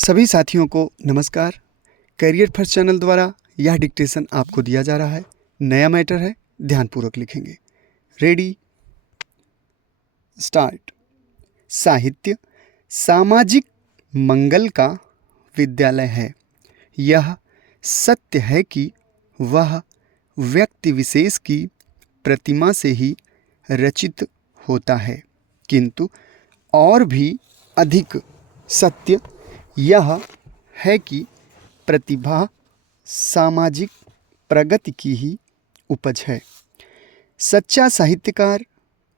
सभी साथियों को नमस्कार। करियर फर्स्ट चैनल द्वारा यह डिक्टेशन आपको दिया जा रहा है। नया मैटर है, ध्यानपूर्वक लिखेंगे। Ready, start. साहित्य सामाजिक मंगल का विद्यालय है। यह सत्य है कि वह व्यक्ति विशेष की प्रतिमा से ही रचित होता है, किंतु और भी अधिक सत्य यह है कि प्रतिभा सामाजिक प्रगति की ही उपज है। सच्चा साहित्यकार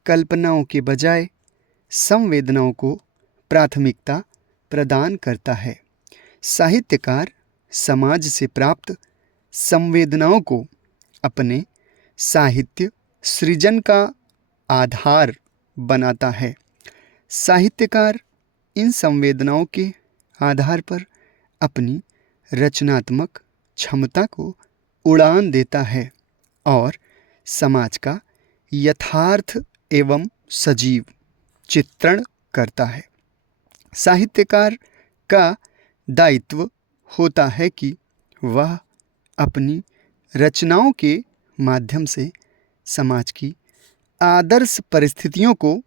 कल्पनाओं के बजाय संवेदनाओं को प्राथमिकता प्रदान करता है। साहित्यकार समाज से प्राप्त संवेदनाओं को अपने साहित्य सृजन का आधार बनाता है। साहित्यकार इन संवेदनाओं के आधार पर अपनी रचनात्मक क्षमता को उड़ान देता है और समाज का यथार्थ एवं सजीव चित्रण करता है। साहित्यकार का दायित्व होता है कि वह अपनी रचनाओं के माध्यम से समाज की आदर्श परिस्थितियों को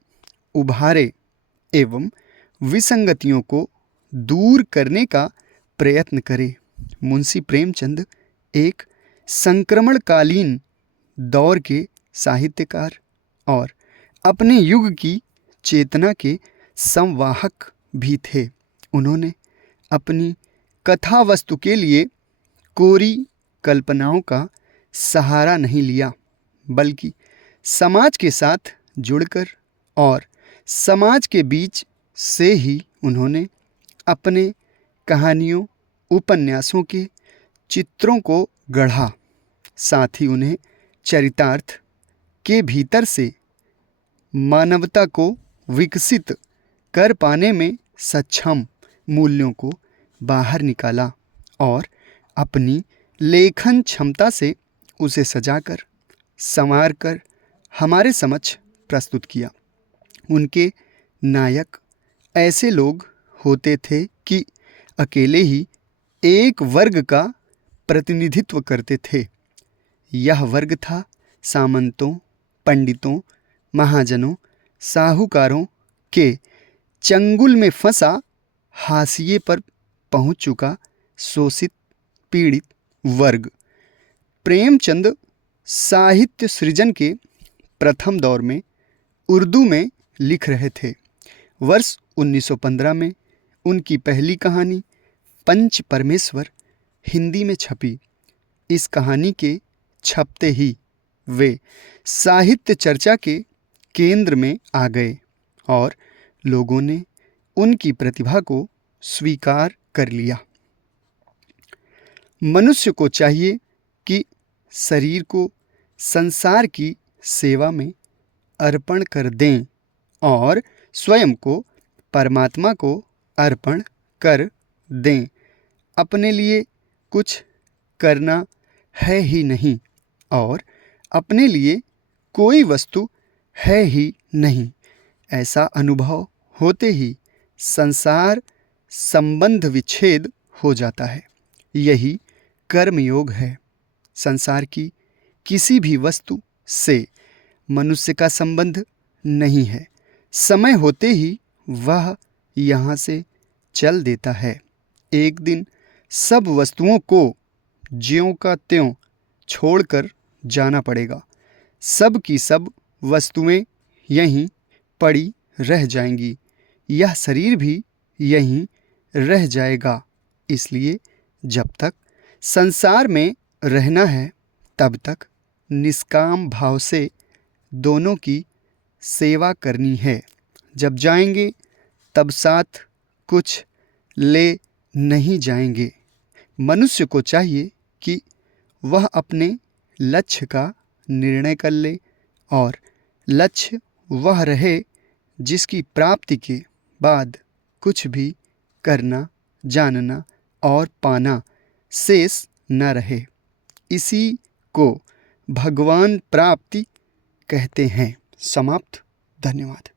उभारे एवं विसंगतियों को दूर करने का प्रयत्न करे। मुंशी प्रेमचंद एक संक्रमणकालीन दौर के साहित्यकार और अपने युग की चेतना के संवाहक भी थे। उन्होंने अपनी कथा वस्तु के लिए कोरी कल्पनाओं का सहारा नहीं लिया, बल्कि समाज के साथ जुड़कर और समाज के बीच से ही उन्होंने अपने कहानियों, उपन्यासों के चित्रों को गढ़ा। साथ ही उन्हें चरितार्थ के भीतर से मानवता को विकसित कर पाने में सक्षम मूल्यों को बाहर निकाला और अपनी लेखन क्षमता से उसे सजाकर, संवार कर हमारे समक्ष प्रस्तुत किया। उनके नायक ऐसे लोग होते थे कि अकेले ही एक वर्ग का प्रतिनिधित्व करते थे। यह वर्ग था सामंतों, पंडितों, महाजनों, साहूकारों के चंगुल में फंसा, हाशिए पर पहुंच चुका शोषित पीड़ित वर्ग। प्रेमचंद साहित्य सृजन के प्रथम दौर में उर्दू में लिख रहे थे। वर्ष 1915 में उनकी पहली कहानी पंच परमेश्वर हिंदी में छपी। इस कहानी के छपते ही वे साहित्य चर्चा के केंद्र में आ गए और लोगों ने उनकी प्रतिभा को स्वीकार कर लिया। मनुष्य को चाहिए कि शरीर को संसार की सेवा में अर्पण कर दें और स्वयं को परमात्मा को अर्पण कर दें। अपने लिए कुछ करना है ही नहीं और अपने लिए कोई वस्तु है ही नहीं, ऐसा अनुभव होते ही संसार संबंध विच्छेद हो जाता है। यही कर्मयोग है। संसार की किसी भी वस्तु से मनुष्य का संबंध नहीं है। समय होते ही वह यहाँ से चल देता है। एक दिन सब वस्तुओं को ज्यों का त्यों छोड़कर जाना पड़ेगा। सब की सब वस्तुएं यहीं पड़ी रह जाएंगी। यह शरीर भी यहीं रह जाएगा। इसलिए जब तक संसार में रहना है, तब तक निष्काम भाव से दोनों की सेवा करनी है। जब जाएंगे तब साथ कुछ ले नहीं जाएंगे। मनुष्य को चाहिए कि वह अपने लक्ष्य का निर्णय कर ले और लक्ष्य वह रहे जिसकी प्राप्ति के बाद कुछ भी करना, जानना और पाना शेष न रहे। इसी को भगवान प्राप्ति कहते हैं। समाप्त। धन्यवाद।